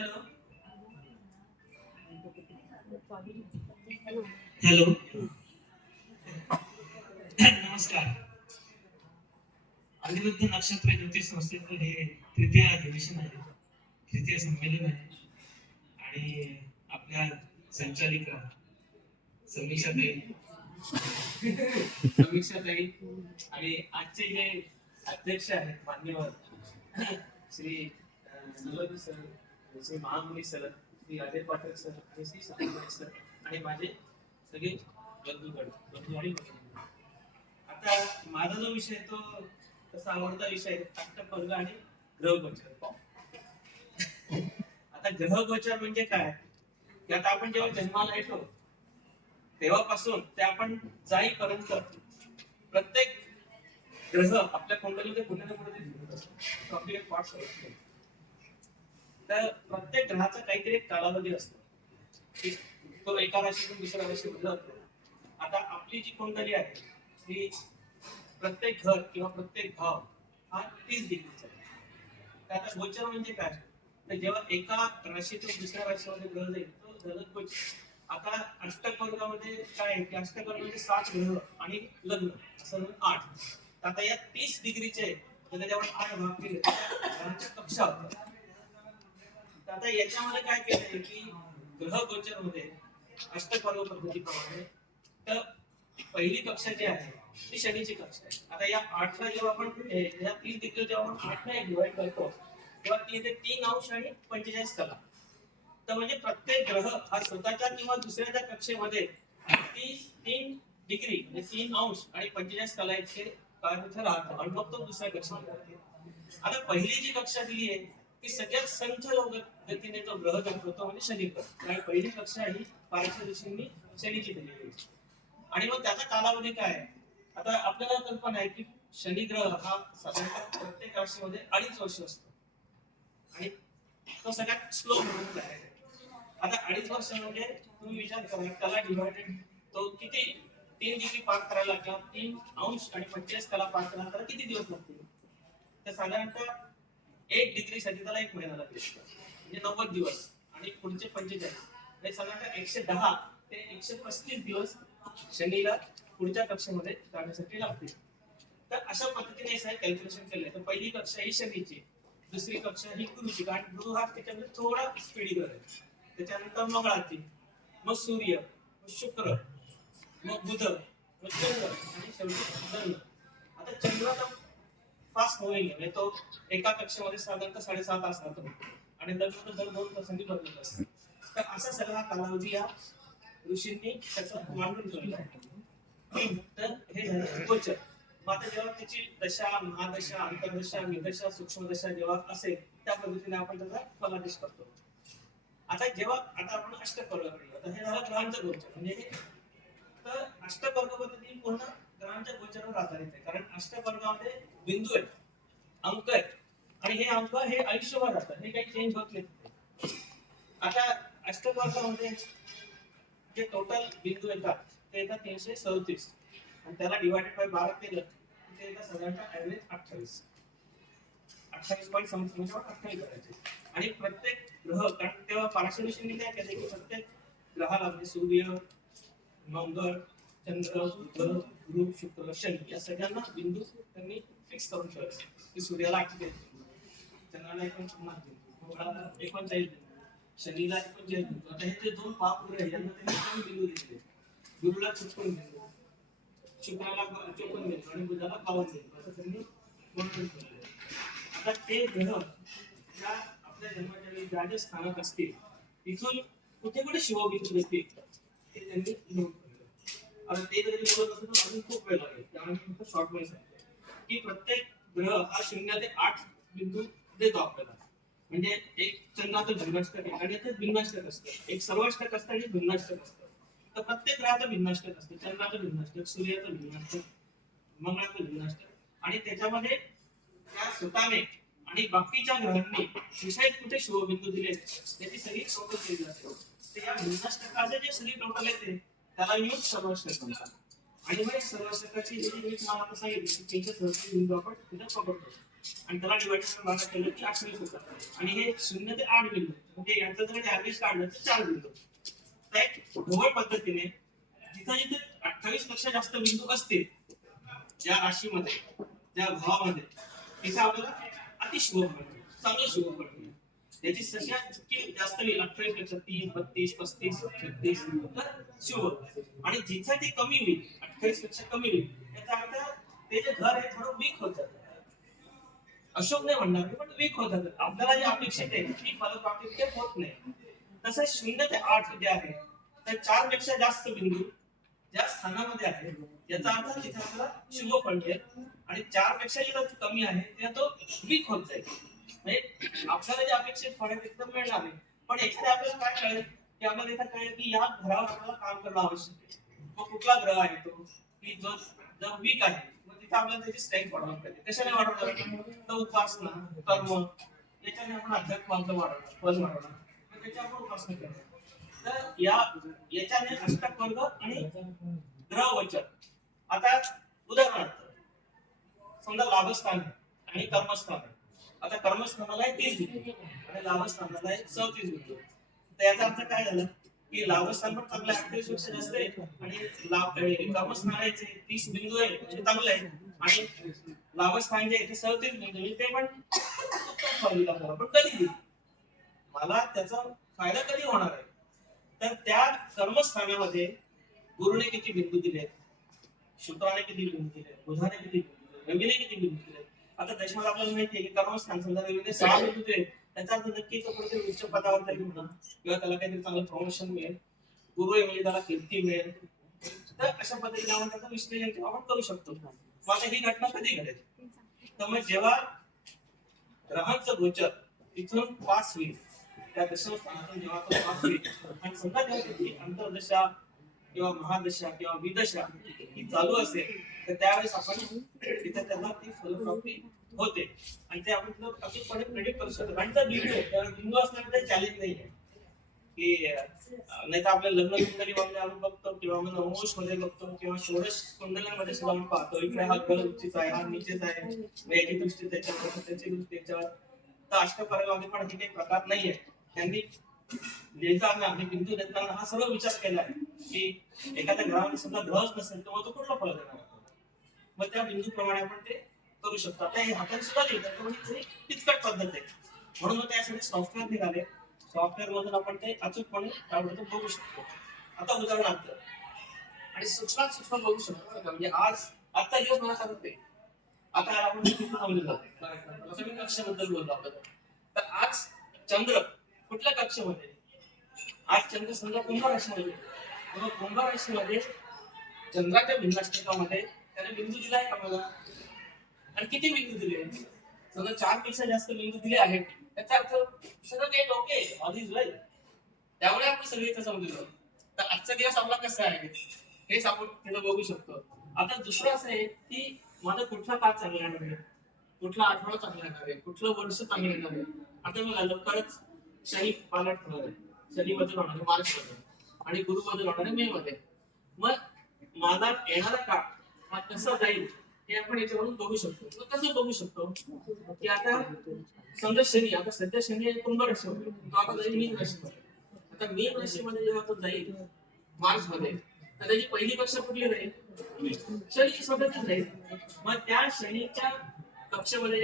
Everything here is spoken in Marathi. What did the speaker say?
हॅलो हॅलो नमस्कार. अनिरुद्ध नक्षत्र ज्योतिष संस्थेचं हे तृतीय अधिवेशन आहे, तृतीय संमेलन आहे. आणि आपल्या संचालिका समीक्षाताई समीक्षाताई आणि आजचे जे अध्यक्ष आहेत मान्यवर Shri Naval sir, Shri Mahamuni sir, Shri Ajay Pathak sir आणि श्री सतीश सर आणि माझे सगळे बंधू आणि भगिनी. आता माझा जो विषय तो तसा आवडता विषय अष्टपर्ग आणि ग्रहगोचर. आता ग्रहगोचर म्हणजे काय की आता आपण जेव्हा जन्माला येतो तेव्हापासून ते आपण जाईपर्यंत प्रत्येक ग्रह आपल्या कुंडलीमध्ये कुठे ना कुठे फिरत असतो. आपली एक वाट असते. तर प्रत्येक ग्रहाचा काहीतरी एक कालावधी असतो की तो एका राशीतून दुसऱ्या राशीमध्ये जातो. आता आपली जी कुंडली आहे ती प्रत्येक घर किंवा प्रत्येक भाव हा 30 डिग्रीचा आहे. तर आता गोचर म्हणजे काय तर जेव्हा एका राशीतून दुसऱ्या राशीमध्ये ग्रह जाईल तो झालं गोचर. आता अष्टकवर्गामध्ये काय आहे की अष्टकवर्गामध्ये 7 ग्रह आणि लग्न असं 8. आता या 30 डिग्रीचे त्याच्यावर 8 भाग केले ग्रहांच्या कक्षा होतात. आता याच्यामध्ये काय केलंय की ग्रह गोचर मध्ये अष्टपर्व पद्धतीप्रमाणे तर पहिली कक्षा जी आहे ती शनीची कक्षा आहे. आता या 8ला जेव्हा आपण या 30 डिग्री जेव्हा आपण 8ला डिवाइड करतो तेव्हा ती येते 3 अंश आणि 45 कला. तर म्हणजे प्रत्येक ग्रह हा स्वतःच्या किंवा दुसऱ्याच्या कक्षेमध्ये 3 डिग्री म्हणजे 3 अंश आणि 45 कला इतके तिथे राहतो आणि मग तो दुसऱ्या कक्षेमध्ये राहतो. आता पहिली जी कक्षा दिली आहे ती सगळ्यात संख्य गतीने तो ग्रह दाखवतो म्हणजे शनी ग्रह. आणि पहिली कक्षा ही पारशी ऋषींनी शनीची दिलेली आहे. आणि मग त्याचा कालावधी काय आहे आता आपल्याला कल्पना आहे की शनी ग्रह हा साधारणतः प्रत्येक राशीमध्ये 2.5 वर्ष असतो आणि तो सगळ्यात स्लो म्हणून आहे. आता 2.5 वर्ष म्हणजे तुम्ही विचार करा त्याला डिवायडेड तो किती 3 डिग्री पार करायला किंवा 3 अंश आणि 45 कला पार करायला तर किती दिवस लागतील. तर साधारणतः 1 डिग्री साठी त्याला 1 महिना लागेल म्हणजे 90 दिवस आणि पुढचे 45 म्हणजे साधारणतः 110 ते 135 दिवस शनीला पुढच्या कक्षेमध्ये जाण्यासाठी लागतील. तर अशा पद्धतीने हे कॅल्क्युलेशन केलंय. तर पहिली कक्षा ही शनीची, दुसरी कक्षा ही गुरुची कारण गुरु हा त्याच्यामध्ये थोडा स्पीडी ग्रह आहे. त्याच्यानंतर मंगळाची, मग सूर्य, मग शुक्र, मग बुध, मग चंद्र आणि शेवटी धनु. आता चंद्र तर फास्ट होईल म्हणजे तो एका कक्षेमध्ये साधारणतः 7.5 तास राहतो आणि लग्न तर दर 2 तासांनी बदलत असतं. तर असा सगळा कालावधी या ऋषींनी त्याचं मांडून ठेवलेलं आहे. तर हे झालं गोचर. मग आता जेव्हा त्याची दशा, महादशा, अंतर्दशा, निदशा, सूक्ष्मदशा जेव्हा असेल त्या पद्धतीने आपण त्याचा फलादेश करतो. आता आपण अष्टपर्गाकडे आता हे झालं ग्रहांचं गोचर म्हणजे तर अष्टपर्ग पद्धती पूर्ण ग्रहांच्या गोचरावर आधारित आहे. कारण अष्टपर्गामध्ये बिंदू आहेत, अंक आहेत आणि हे अंक हे आयुष्यभर राहतात, हे काही चेंज होत नाही. आता अष्टपर्गामध्ये जे टोटल बिंदू येतात ते येतात 337 आणि त्याला डिवायडेड बाय 12 केलं ते येतात साधारणतः ऍव्हरेज 28.28 करायचे. आणि प्रत्येक ग्रह कारण तेव्हा पारशी ऋषींनी काय केलं की प्रत्येक ग्रहाला म्हणजे सूर्य, मंगळ, चंद्र, बुध, गुरु, शुक्र, शनी या सगळ्यांना बिंदू त्यांनी फिक्स करून ठेवले की सूर्याला 8 बिंदू, चंद्राला 49 बिंदू, मंगळाला 39 बिंदू, शनीला 45 बिंदू. आता हे जे 2 महापुरुष आहेत यांना त्यांनी बिंदू दिले. गुरुला 56 बिंदू, शुक्राला 54 बिंदू आणि बुधाला 52 बिंदू असं त्यांनी म्हणून ठेवले. आता ते ग्रह ज्या आपल्या जन्माच्या वेळी ज्या स्थानात असतील तिथून कुठे कुठे शिवबिंदू येतील ते त्यांनी लिहून ठेवले. आता ते जरी बोलत असेल तर अजून खूप वेळ लागेल त्यामुळे मी फक्त शॉर्ट मध्ये सांगतो की प्रत्येक ग्रह हा 0 ते 8 बिंदू देतो आपल्याला. म्हणजे एक चंद्राचं भिन्नाष्टक आहे आणि याचं भिन्नाष्टक असतं, एक सर्वाष्टक असतं आणि भिन्नाष्टक असतं. तर प्रत्येक ग्रहाचं भिन्नाष्टक असतं, चंद्राचं भिन्नाष्टक, सूर्याचं भिन्नाष्टक, मंगळाचं भिन्नाष्टक आणि त्याच्यामध्ये त्या स्वतःने आणि बाकीच्या ग्रहांनी कुठे शिवबिंदू दिले त्याची सगळी टोटल केली जाते. तर या भिन्नाष्टकाचे जे सगळी टोटल येते त्याला येऊन सर्वाष्टक म्हणतात. आणि मग सर्वाष्टकाची जी मी तुम्हाला आता सांगितली की 337 बिंदू आपण तिथे पकडतो आणि त्याला डिवाइड करून भाग केलं की 28 होतात. आणि हे 0 ते 8 बिंदू म्हणजे यांचं जर ऍव्हरेज काढलं तर 4 बिंदू. तर एक ढोबळ पद्धतीने जिथे जिथे 28 पेक्षा जास्त बिंदू असतील ज्या राशीमध्ये ज्या भावामध्ये तिथे आपल्याला अतिशुभ फळ चांगलं शुभ फळ मिळेल. त्याची संख्या जितकी जास्त होईल 28 पेक्षा 30, 32, 35, 36 तर शुभ. आणि जिथे ते कमी होईल 28 पेक्षा कमी होईल याचा अर्थ ते जे घर आहे थोडं वीक होत जातं. अशोक नाही म्हणणार मी, पण वीक होत जातं. आपल्याला जे अपेक्षित आहे ती फलप्राप्ती ते होत नाही. तसंच 0 ते 8 जे आहे तर 4 पेक्षा जास्त बिंदू ज्या स्थानामध्ये आहे याचा अर्थ तिथे आपल्याला शुभ फळ मिळेल. आणि 4 पेक्षा जे कमी आहे ते तो वीक होत जाईल. म्हणजे आपल्याला जे अपेक्षित फळ आहे ते मिळणार नाही. पण याच्याने आपल्याला काय कळेल की आपल्याला इथं कळेल की या घरावर आपल्याला काम करणं आवश्यक आहे. मग कुठला ग्रह आहे तो की जो जर वीक आहे मग तिथे आपल्याला त्याची स्ट्रेंथ वाढवली पाहिजे. कशाने वाढवणार तर उपासना कर्म याच्याने आपण अध्यात्म आपलं वाढवणार पद वाढवणार मग त्याच्या आपण उपासना करणार. तर याच्याने अष्टक वर्ग आणि ग्रह वचन. आता उदाहरणार्थ समजा लाभस्थान आणि कर्मस्थान आहे. आता कर्मस्थानाला आहे 30 बिंदू आणि लाभस्थानाला आहे 34 बिंदू. तर याचा अर्थ काय झालं की लाभस्थान पण चांगलं 28 पेक्षा जास्त आहे आणि कर्मस्थानाचे 30 बिंदू आहे म्हणजे चांगलं आहे. आणि लाभस्थान जे आहे 34 बिंदू ते पण उत्तम फळ दिलं आपल्याला. पण कधी मला त्याचा फायदा कधी होणार आहे तर त्या कर्मस्थानामध्ये गुरुने किती बिंदू दिले, शुक्राने किती बिंदू दिले, बुधाने किती बिंदू दिले, रवीने किती बिंदू दिले. आता त्याच्यामध्ये आपल्याला माहिती आहे की कर्मस्थान समजा रवीने 6 बिंदू दिले त्याचा अर्थ नक्की तो कुठेतरी उच्च पदावर तरी होणार किंवा त्याला काहीतरी चांगलं प्रमोशन मिळेल. गुरु आहे म्हणजे त्याला कीर्ती मिळेल. तर अशा पद्धतीने आपण त्याचं विश्लेषण आपण करू शकतो. मग आता ही घटना कधी घडेल तर मग जेव्हा ग्रहांचं गोचर तिथून पास होईल त्या दशम स्थानातून जेव्हा तो पास होईल आणि समजा जेव्हा त्याची अंतर्दशा किंवा महादशा किंवा विदशा ही चालू असेल तर त्यावेळेस आपण तिथे त्यांना ती फलप्राप्ती होते. आणि ते आपण अचूकपणे प्रेडिक्ट करू शकतो. आणि तर बिंदू असल्याने काही चॅलेंज नाही आहे की नाही तर आपल्या लग्न कुंडलीमध्ये आपण बघतो किंवा आपण नवमोश मध्ये बघतो किंवा षोडश कुंडलीमध्ये सुद्धा आपण पाहतो इकडे हा ग्रह उच्चीच आहे हा नीचेच आहे याची दृष्टी त्याच्यावर त्याची दृष्टी त्याच्यावर. तर अष्टप्रयोगामध्ये पण हे काही प्रकार नाहीये. त्यांनी लिहिताना आणि बिंदू देताना हा सर्व विचार केला आहे की एखाद्या ग्रहामध्ये सुद्धा ग्रहच नसेल तर मग तो कुठला फळ देणार. मग त्या बिंदू प्रमाणे आपण ते करू शकतो. आता हे हाताने सुद्धा लिहितात म्हणजे किचकट पद्धत आहे म्हणून मग त्यासाठी सॉफ्टवेअर निघाले. सॉफ्टवेअर मधून आपण ते अचूकपणे त्याबद्दल बघू शकतो. आता उदाहरणार्थ आणि सूक्ष्मात सूक्ष्म बघू शकतो म्हणजे आजचा दिवस मला सांगत नाही. आता आपण कक्षेबद्दल बोललो आपण तर आज चंद्र कुठल्या कक्षेमध्ये आज चंद्र समजा कुंभ राशीमध्ये कुंभ राशीमध्ये चंद्राच्या भिन्नाष्टकामध्ये त्याने बिंदू दिलाय का मला आणि किती बिंदू दिले समजा 4 पेक्षा जास्त बिंदू दिले आहेत त्याचा अर्थ सगळं काही ओके आधीच राहील. त्यामुळे आपण सगळे इथं समजलो. तर आजचा दिवस आपला कसा आहे हेच आपण तिथं बघू शकतो. आता दुसरं असं आहे की माझा कुठला काळ चांगला येणार आहे कुठला आठवडा चांगला येणार आहे कुठलं वर्ष चांगलं येणार आहे. आता बघा लवकरच शनी पालट होणार आहे. शनी बदल होणार आहे मार्च मध्ये आणि गुरु बदल होणार आहे मे मध्ये. मग माझा येणारा काळ हा कसा जाईल हे आपण याच्यावरून बघू शकतो. कसं बघू शकतो की आता समजा शनी आता सध्या शनी कुंभ राशीमध्ये तो आता जाईल मीन राशीमध्ये. आता मीन राशीमध्ये जेव्हा तो जाईल मार्च मध्ये तर त्याची पहिली कक्षा कुठली राहील शनीची स्वतःचीच राहील. मग त्या शनीच्या कक्षेमध्ये